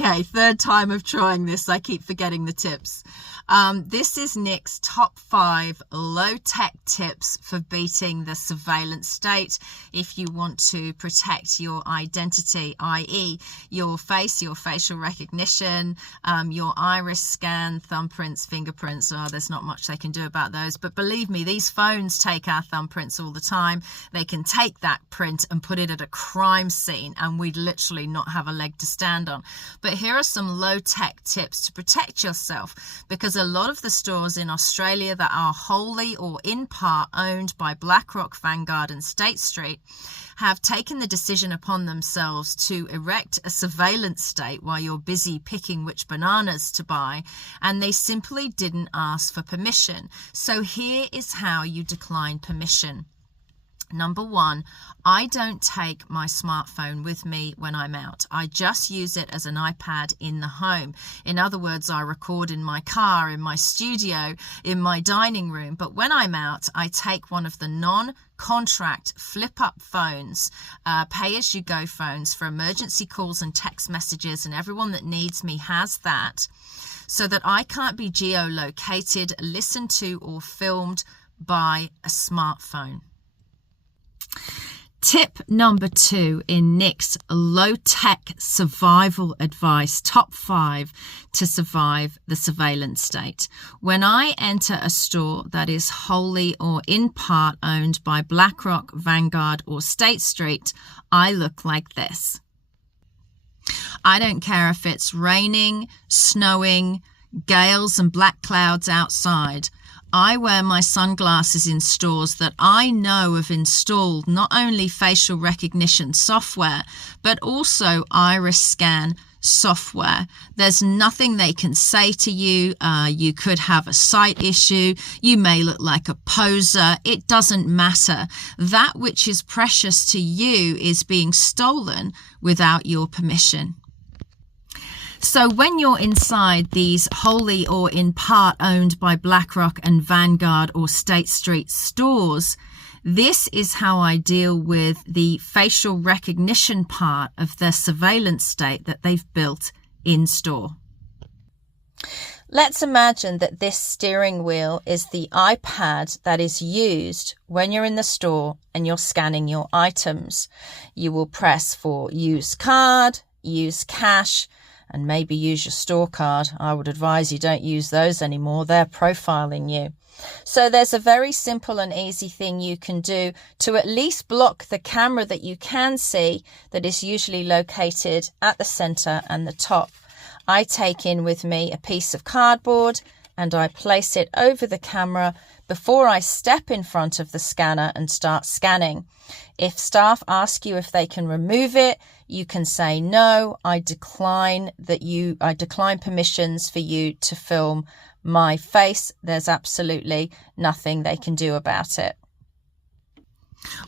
Okay, third time of trying this. I keep forgetting the tips. This is Nick's top 5 low-tech tips for beating the surveillance state if you want to protect your identity, i.e. your face, your facial recognition, your iris scan, thumbprints, fingerprints. There's not much they can do about those. But believe me, these phones take our thumbprints all the time. They can take that print and put it at a crime scene, and we'd literally not have a leg to stand on. But here are some low-tech tips to protect yourself, because a lot of the stores in Australia that are wholly or in part owned by BlackRock, Vanguard and State Street have taken the decision upon themselves to erect a surveillance state while you're busy picking which bananas to buy, and they simply didn't ask for permission. So here is how you decline permission. Number 1, I don't take my smartphone with me when I'm out. I just use it as an iPad in the home. In other words, I record in my car, in my studio, in my dining room. But when I'm out, I take one of the non-contract flip-up phones, pay-as-you-go phones for emergency calls and text messages, and everyone that needs me has that, so that I can't be geolocated, listened to, or filmed by a smartphone. Tip number 2 in Nick's low-tech survival advice, top 5 to survive the surveillance state. When I enter a store that is wholly or in part owned by BlackRock, Vanguard or State Street, I look like this. I don't care if it's raining, snowing, gales and black clouds outside. I wear my sunglasses in stores that I know have installed not only facial recognition software, but also iris scan software. There's nothing they can say to you. You could have a sight issue. You may look like a poser. It doesn't matter. That which is precious to you is being stolen without your permission. So when you're inside these wholly or in part owned by BlackRock and Vanguard or State Street stores, this is how I deal with the facial recognition part of the surveillance state that they've built in store. Let's imagine that this steering wheel is the iPad that is used when you're in the store and you're scanning your items. You will press for use card, use cash, and maybe use your store card. I would advise you don't use those anymore. They're profiling you. So there's a very simple and easy thing you can do to at least block the camera that you can see that is usually located at the center and the top. I take in with me a piece of cardboard and I place it over the camera before I step in front of the scanner and start scanning. If staff ask you if they can remove it, you can say no, I decline permissions for you to film my face. There's absolutely nothing they can do about it.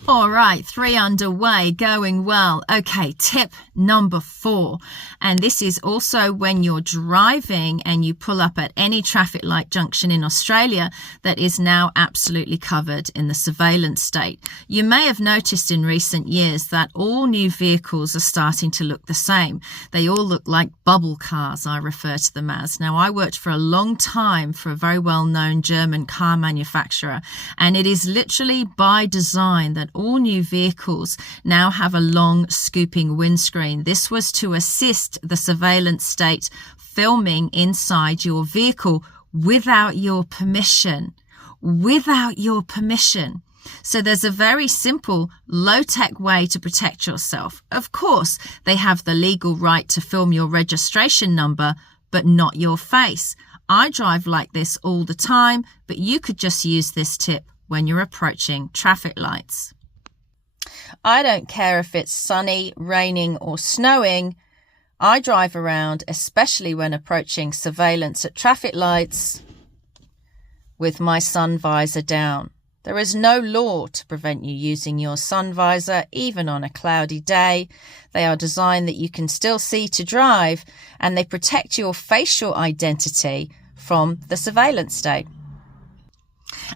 All right, 3 underway, going well. Okay, tip number 4. And this is also when you're driving and you pull up at any traffic light junction in Australia that is now absolutely covered in the surveillance state. You may have noticed in recent years that all new vehicles are starting to look the same. They all look like bubble cars, I refer to them as. Now, I worked for a long time for a very well-known German car manufacturer, and it is literally by design that all new vehicles now have a long scooping windscreen. This was to assist the surveillance state filming inside your vehicle without your permission. Without your permission. So there's a very simple, low-tech way to protect yourself. Of course, they have the legal right to film your registration number, but not your face. I drive like this all the time, but you could just use this tip when you're approaching traffic lights. I don't care if it's sunny, raining or snowing. I drive around, especially when approaching surveillance at traffic lights, with my sun visor down. There is no law to prevent you using your sun visor, even on a cloudy day. They are designed that you can still see to drive, and they protect your facial identity from the surveillance state.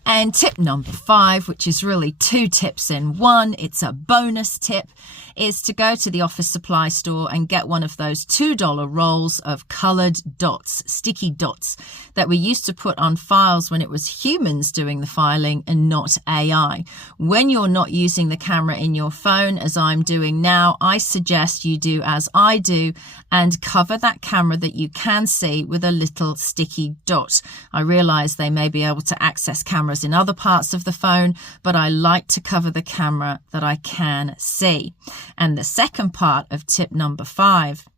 And tip number 5, which is really 2 tips in one, it's a bonus tip, is to go to the office supply store and get one of those $2 rolls of colored dots, sticky dots, that we used to put on files when it was humans doing the filing and not AI. When you're not using the camera in your phone, as I'm doing now, I suggest you do as I do and cover that camera that you can see with a little sticky dot. I realize they may be able to access cameras in other parts of the phone, but I like to cover the camera that I can see. And the second part of tip number 5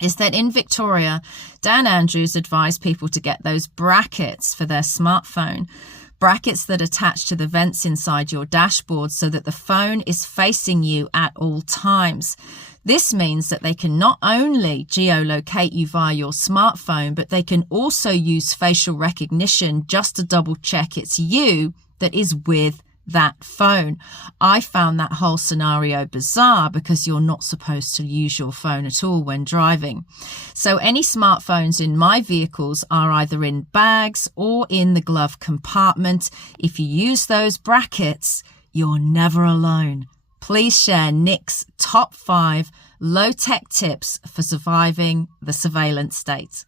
is that in Victoria, Dan Andrews advised people to get those brackets for their smartphone. Brackets that attach to the vents inside your dashboard so that the phone is facing you at all times. This means that they can not only geolocate you via your smartphone, but they can also use facial recognition just to double check it's you that is with that phone. I found that whole scenario bizarre because you're not supposed to use your phone at all when driving. So any smartphones in my vehicles are either in bags or in the glove compartment. If you use those brackets, you're never alone. Please share Nick's top 5 low-tech tips for surviving the surveillance state.